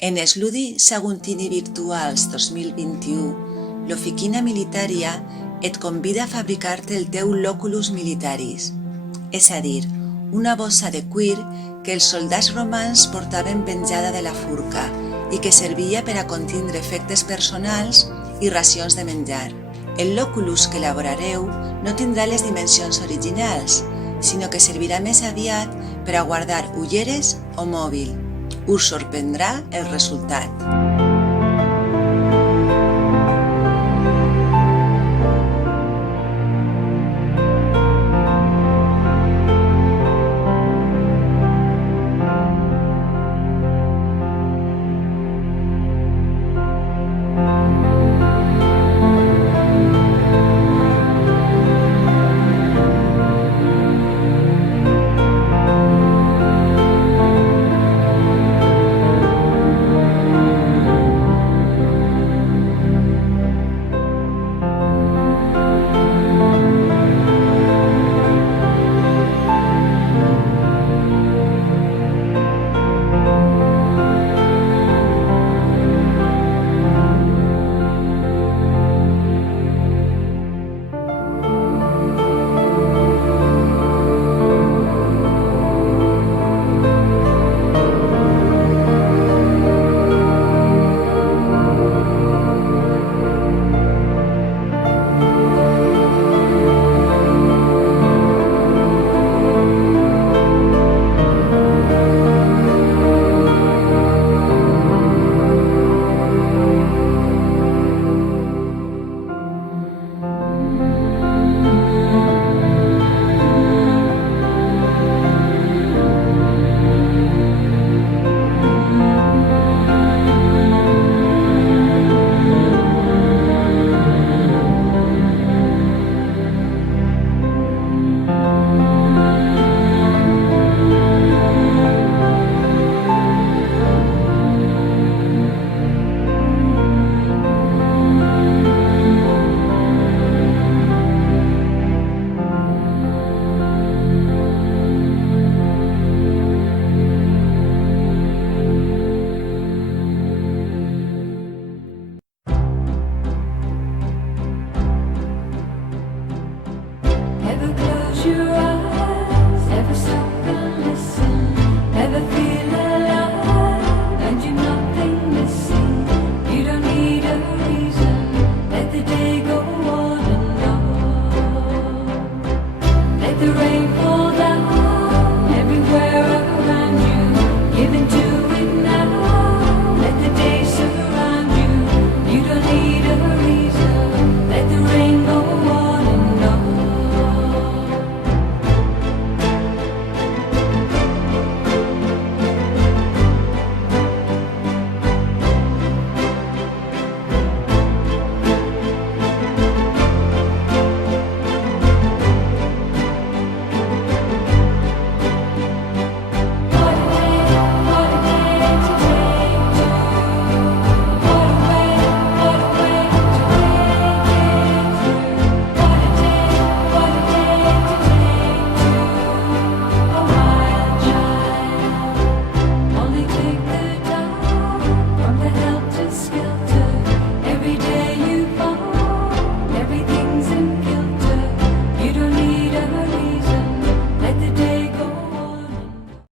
En els Ludi Saguntini Virtuals 2021, l'Oficina Militaria et convida a fabricar-te el teu Loculus Militaris, és a dir, una bossa de cuir que els soldats romans portaven penjada de la furca i que servia per a contindre efectes personals i racions de menjar. El Loculus que elaborareu no tindrà les dimensions originals, sinó que servirà més aviat per a guardar ulleres o mòbil. Us sorprendrà el resultat.